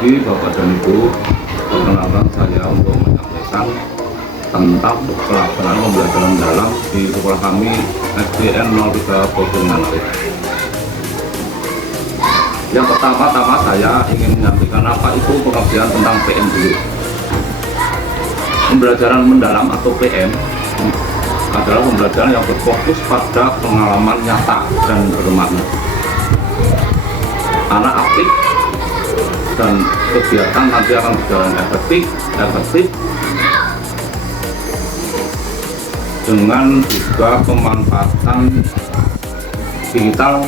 lagi Bapak dan Ibu, perkenalkan saya untuk menyampaikan tentang pelaksanaan pembelajaran mendalam di sekolah kami SDN 03 Bojonegoro. Yang pertama-tama saya ingin menyampaikan apa itu pengertian tentang PM dulu. Pembelajaran mendalam atau PM adalah pembelajaran yang berfokus pada pengalaman nyata dan bermakna. Anak aktif dan kegiatan nanti akan berjalan efektif dengan juga pemanfaatan digital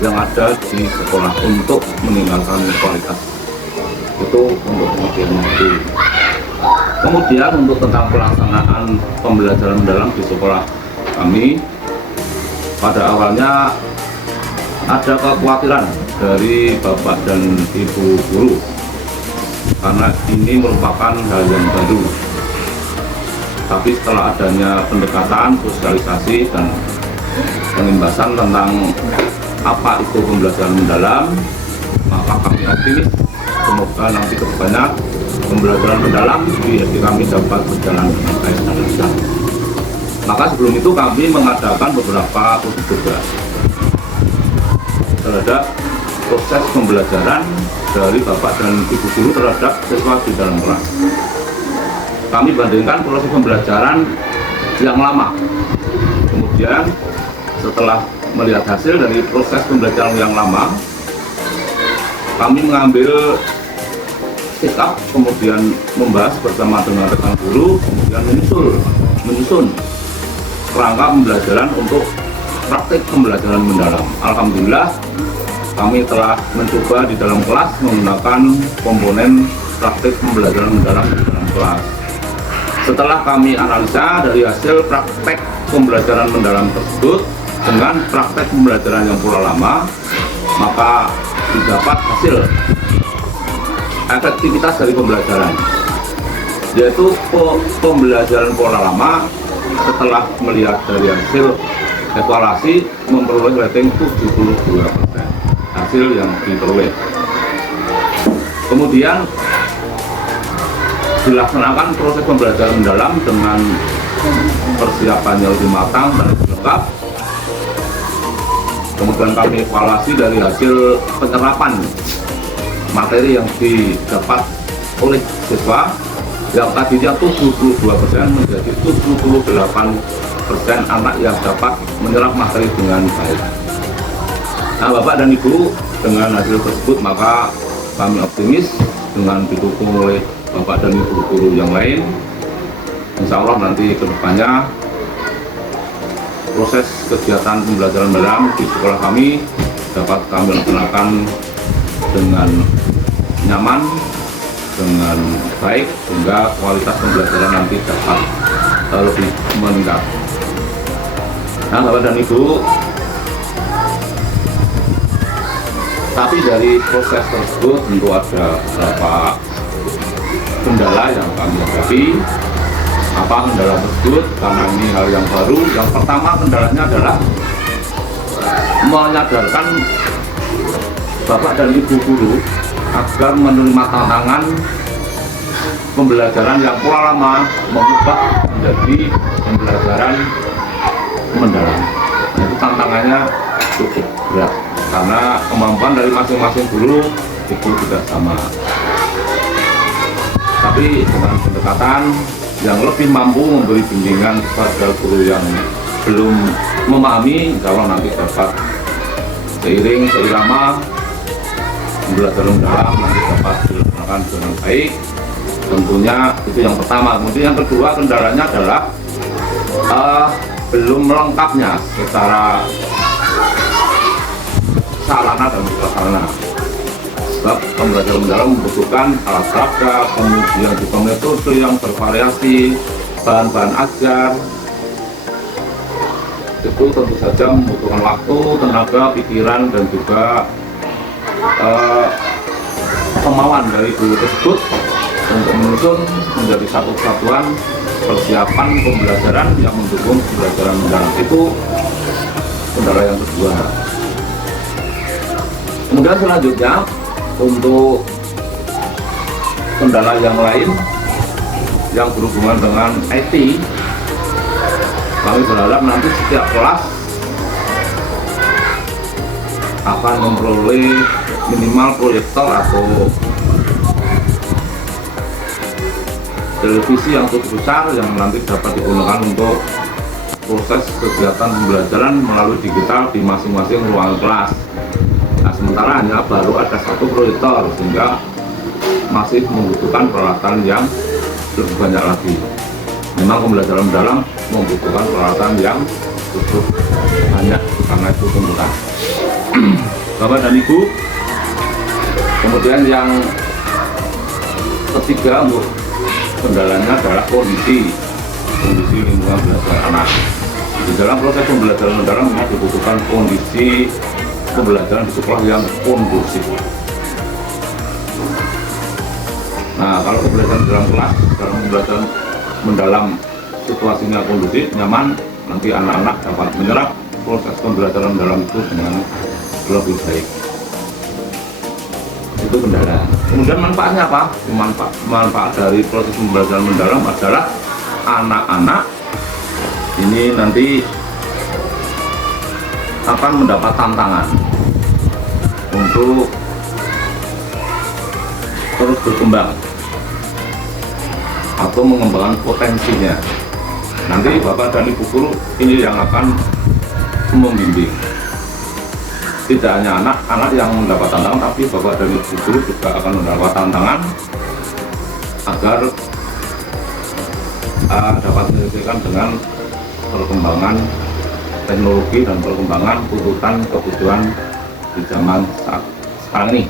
yang ada di sekolah untuk meningkatkan kualitas. Itu untuk pengertiannya itu. Kemudian untuk tentang pelaksanaan pembelajaran mendalam di sekolah kami, pada awalnya ada kekhawatiran dari Bapak dan Ibu guru karena ini merupakan hal yang baru. Tapi setelah adanya pendekatan, sosialisasi dan pengembasan tentang apa itu pembelajaran mendalam, maka kami optimis semoga nanti kedepannya pembelajaran mendalam di SD kami dapat berjalan dengan baik dan lancar. Maka sebelum itu kami mengadakan beberapa uji coba terhadap proses pembelajaran dari Bapak dan Ibu guru terhadap siswa di dalam kelas. Kami bandingkan proses pembelajaran yang lama, kemudian setelah melihat hasil dari proses pembelajaran yang lama, kami mengambil sikap, kemudian membahas bersama dengan rekan guru, kemudian menyusun kerangka pembelajaran untuk praktik pembelajaran mendalam. Alhamdulillah kami telah mencoba di dalam kelas menggunakan komponen praktik pembelajaran mendalam di dalam kelas. Setelah kami analisa dari hasil praktek pembelajaran mendalam tersebut dengan praktek pembelajaran yang pola lama, maka didapat hasil efektivitas dari pembelajaran, yaitu pembelajaran pola lama setelah melihat dari hasil evaluasi memperoleh rating 72% hasil yang diperoleh. Kemudian dilaksanakan proses pembelajaran mendalam dengan persiapan yang lebih matang dan lebih lengkap. Kemudian kami evaluasi dari hasil penyerapan materi yang didapat oleh siswa yang tadinya 72% menjadi 78% anak yang dapat menyerap materi dengan baik. Nah, Bapak dan Ibu, dengan hasil tersebut maka kami optimis dengan didukung oleh Bapak dan Ibu guru yang lain, insya Allah nanti kedepannya proses kegiatan pembelajaran mendalam di sekolah kami dapat kami laksanakan dengan nyaman, dengan baik, sehingga kualitas pembelajaran nanti dapat lebih meningkat. Nah, Bapak dan Ibu, tapi dari proses tersebut tentu ada beberapa kendala yang kami hadapi. Apa kendala tersebut? Karena ini hal yang baru. Yang pertama kendalanya adalah menyadarkan Bapak dan Ibu guru agar menerima tantangan pembelajaran yang pola lama mengubah menjadi pembelajaran mendalam. Nah, itu tantangannya cukup berat karena kemampuan dari masing-masing guru itu tidak sama. Tapi dengan pendekatan yang lebih mampu memberi bimbingan kepada guru yang belum memahami, insya Allah nanti dapat seirama pembelajaran mendalam nanti dapat dilaksanakan dengan baik. Tentunya itu yang pertama. Kemudian yang kedua kendalanya adalah belum lengkapnya secara sarana dan prasarana. Sebab pembelajaran mendalam membutuhkan alat seragam, kemudian juga metode yang bervariasi, bahan-bahan ajar. Itu tentu saja membutuhkan waktu, tenaga, pikiran, dan juga kemauan dari guru tersebut untuk menyusun menjadi satu kesatuan persiapan pembelajaran yang mendukung pembelajaran mendalam. Itu kendala yang kedua. Kemudian selanjutnya untuk kendala yang lain yang berhubungan dengan IT, kami berharap nanti setiap kelas akan memperoleh minimal proyektor atau televisi yang cukup besar yang nanti dapat digunakan untuk proses kegiatan pembelajaran melalui digital di masing-masing ruangan kelas. Nah, sementara hanya baru ada satu proyektor sehingga masih membutuhkan peralatan yang lebih banyak lagi. Memang pembelajaran mendalam membutuhkan peralatan yang cukup banyak karena itu tuntutan Bapak dan Ibu. Kemudian yang ketiga untuk kendalanya adalah kondisi lingkungan belajar anak. Di dalam proses pembelajaran mendalam memang dibutuhkan kondisi pembelajaran di sekolah yang kondusif. Nah, kalau pembelajaran dalam kelas, dalam pembelajaran mendalam situasinya kondusif, nyaman, nanti anak-anak dapat menyerap proses pembelajaran mendalam itu dengan lebih baik. Itu kendala. Kemudian manfaatnya apa? Manfaat dari proses pembelajaran mendalam adalah anak-anak ini nanti akan mendapat tantangan untuk terus berkembang atau mengembangkan potensinya. Nanti Bapak dan Ibu guru ini yang akan membimbing. Tidak hanya anak-anak yang mendapat tantangan, tapi Bapak dan Ibu guru juga akan mendapat tantangan agar dapat menyelesaikan dengan perkembangan teknologi dan perkembangan tuntutan kebutuhan di zaman saat sekarang ini.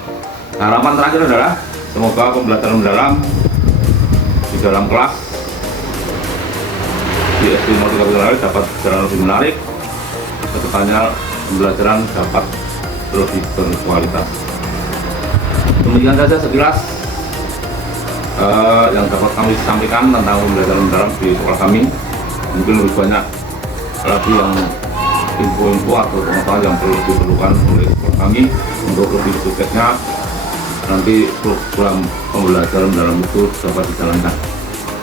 Harapan terakhir adalah semoga pembelajaran mendalam di dalam kelas di SD Merdeka Belajar dapat berjalan lebih menarik, kedepannya pembelajaran dapat lebih berkualitas. Demikian saja sekilas yang dapat kami sampaikan tentang pembelajaran mendalam di sekolah kami. Mungkin lebih banyak lagi yang info-info atau pengetahuan yang perlu diperlukan oleh sekolah kami untuk lebih suksesnya nanti program pembelajaran mendalam itu dapat dijalankan.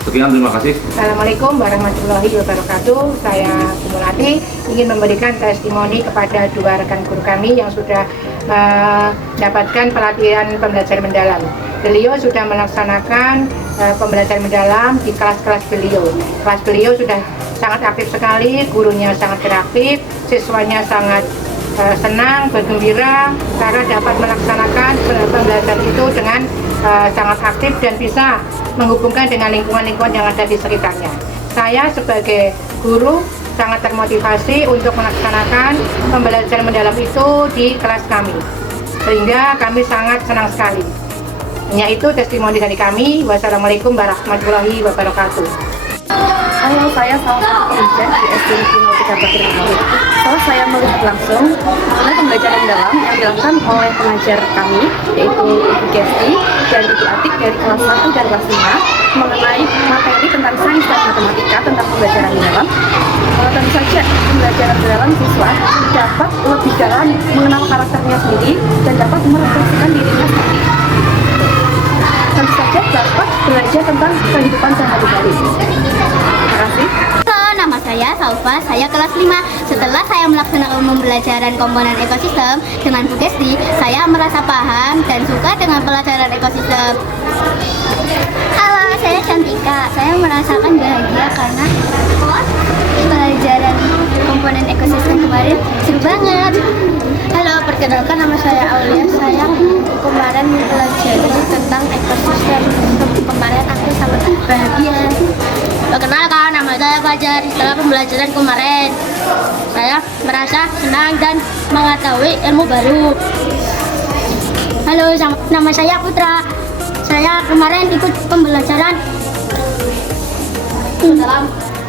Sekian, terima kasih. Assalamualaikum warahmatullahi wabarakatuh. Saya Kumulati ingin memberikan testimoni kepada dua rekan guru kami yang sudah mendapatkan pelatihan pembelajaran mendalam. Beliau sudah melaksanakan pembelajaran mendalam di kelas-kelas beliau. Kelas beliau sudah sangat aktif sekali, gurunya sangat kreatif, siswanya sangat senang, bergembira karena dapat melaksanakan pembelajaran itu dengan sangat aktif dan bisa menghubungkan dengan lingkungan-lingkungan yang ada di sekitarnya. Saya sebagai guru sangat termotivasi untuk melaksanakan pembelajaran mendalam itu di kelas kami, sehingga kami sangat senang sekali. Hanya itu testimoni dari kami. Wassalamualaikum warahmatullahi wabarakatuh. Halo, saya salah satu dosen di SD Negeri 03 Bakri Aktif. Setelah saya melihat langsung mengenai pembelajaran mendalam yang dilakukan oleh pengajar kami, yaitu Ibu Gesti dan Ibu Atik dari kelas 1 dan kelas 5 mengenai materi tentang sains dan matematika tentang pembelajaran mendalam. Tentu saja pembelajaran mendalam siswa dapat lebih dalam mengenal karakternya sendiri dan dapat merefleksikan dirinya sendiri. Tentu saja dapat belajar tentang kehidupan sehari-hari. Terima kasih. Halo, nama saya Saufa, saya kelas 5. Setelah saya melaksanakan pembelajaran komponen ekosistem dengan Bu Gesti, saya merasa paham dan suka dengan pelajaran ekosistem. Halo, saya Cantika. Saya merasakan bahagia karena pelajaran komponen ekosistem kemarin seru banget. Halo, perkenalkan nama saya Aulia. Saya kemarin mempelajari tentang ekosistem. Kemarin aku sangat bahagia. Perkenalkan, nama saya Fajar. Setelah pembelajaran kemarin, saya merasa senang dan mengetahui ilmu baru. Halo, nama saya Putra. Saya kemarin ikut pembelajaran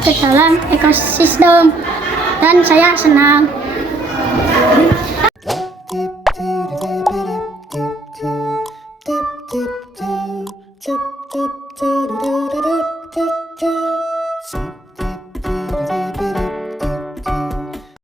ke dalam ekosistem dan saya senang.